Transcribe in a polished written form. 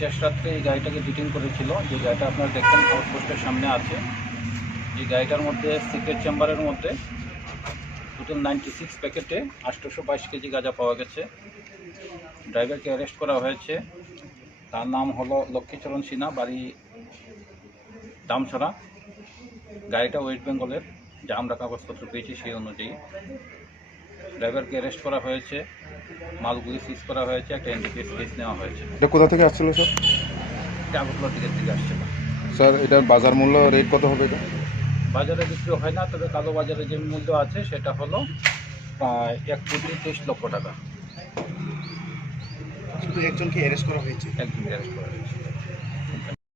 শেষ রাত্রে এই গাড়িটাকে ডিটেইন করেছিল। যে গাড়িটা আপনারা দেখছেন আউটপোস্টের সামনে আছে। এই গাড়িটার মধ্যে সিক্রেট চেম্বারের মধ্যে টোটাল 96 প্যাকেটে 822 কেজি গাঁজা পাওয়া গেছে। ড্রাইভারকে অ্যারেস্ট করা হয়েছে। তার নাম হলো লক্ষ্মীচরণ সিনহা, বাড়ি দামছড়া। গাড়িটা ওয়েস্ট বেঙ্গলের, যা আমরা কাগজপত্র পেয়েছি সেই অনুযায়ী। ড্রাইভারকে অ্যারেস্ট করা হয়েছে, মালগুলি সিজ করা হয়েছে, একটা এনডিপিএস কেস নেওয়া হয়েছে। এটা কোথা থেকে আসছিল স্যার? এটা আগরতলার দিকের দিকে আসছিল। স্যার এটার বাজার মূল্য রেট কত হবে এটা? বাজারে বিক্রি হয় না, তবে কালো বাজারে যে মূল্য আছে সেটা হলো প্রায় 1,23,00,000 টাকা। শুধু একজনকে অ্যারেস্ট করা হয়েছে? একজনকে অ্যারেস্ট করা হয়েছে।